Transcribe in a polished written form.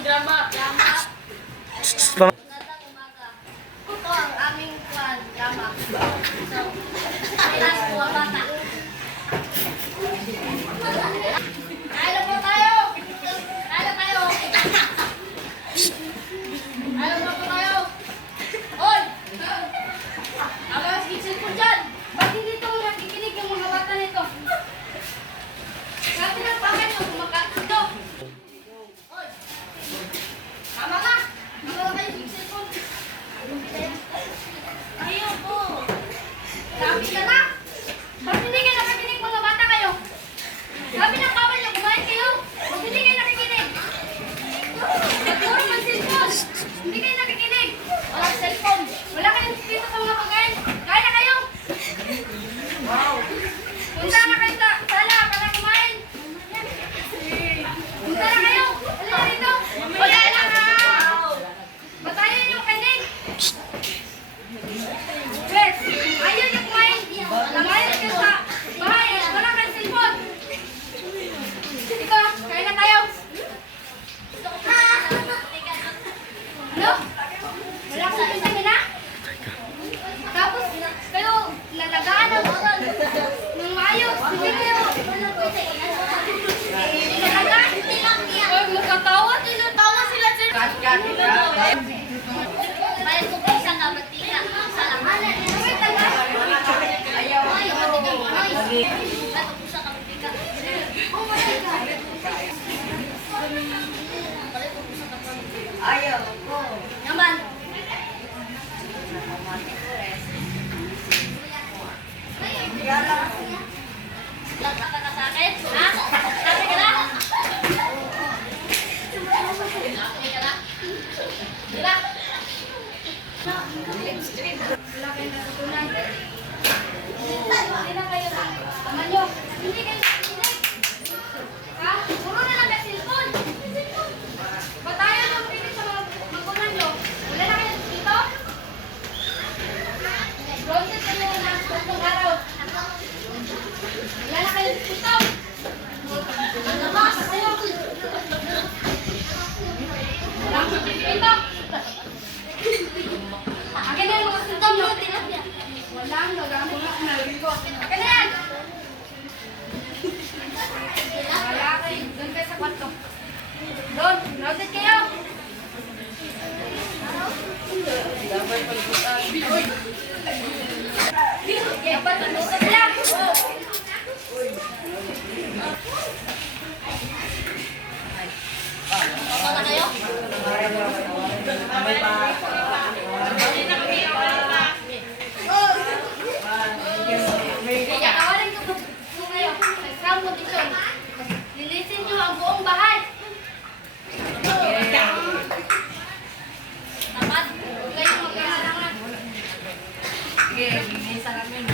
Drama. Ito ang aming kwan, drama. So, kailan po ang bata. Kailan po tayo? Kailan tayo? Kailan po tayo? Hoy! Ang mga skitsin po dyan! Ba't hindi ito nakikinig yung mga bata nito? Kasi ng pangin yung kumakasito. Hoy! Tama ka! Magawa kayo skitsin po. Ayun po! Sabi ka na! Ba't hindi kayo nakikinig mga bata kayo? Sabi ng bawal niyo, kumain kayo! Ba't hindi kayo nakikinig? Nagpuro ng cellphone! Hindi kayo nakikinig! Walang cellphone! Wala kayong dito sa mga pagkain! Kain na kayo! Punta na kayo sa sala para kumain! Punta na kayo! Halika rito! Wala na nga! Batayan yung kanig! Yes! Ayaw niyo kumain! Lamayas kayo sa bahay! Wala kayong cellphone! Ika, kain na tayo! Ano? Wala akong pinsamin na? Tapos, kayo, lalagaan ng maayos. Hindi kayo. Lalagaan? Ay, magkatawa. Tinatawa sila sila. Bayan ko pa isang kabatika. Sa langanan. Ayaw. Ay, matigang manoy. Bato ko sa kabatika. Oh my God. Ayaw ko. Naman. Lagka ka sa akin? Ha? Sabi ka na? Sabi ka na? Diba? Wala kayong natutunan. Hindi na kayo tama nyo. Hindi kayo nakikinig. Ha? Puro na lang na cellphone. Ba't tayo nakikinig sa mga magulang nyo? Wala na kayo dito? Bronzes kayo na tatlong araw. Wala na kayo dito. Labas kayo. Wala akong dito. Akin na yung mga sintom nyo. Walang gagamulak na ligo. Akin na yan. Wala kayo. Doon kayo sa kwarto. Doon. Rotate kayo. Dapat ano sa sila? Ako na kayo? Tawarin ko po ngayon. Exam condition. Lilisin nyo ang buong bahay. Tapat. Huwag kayong magkahalangan. Sige, minsan namin.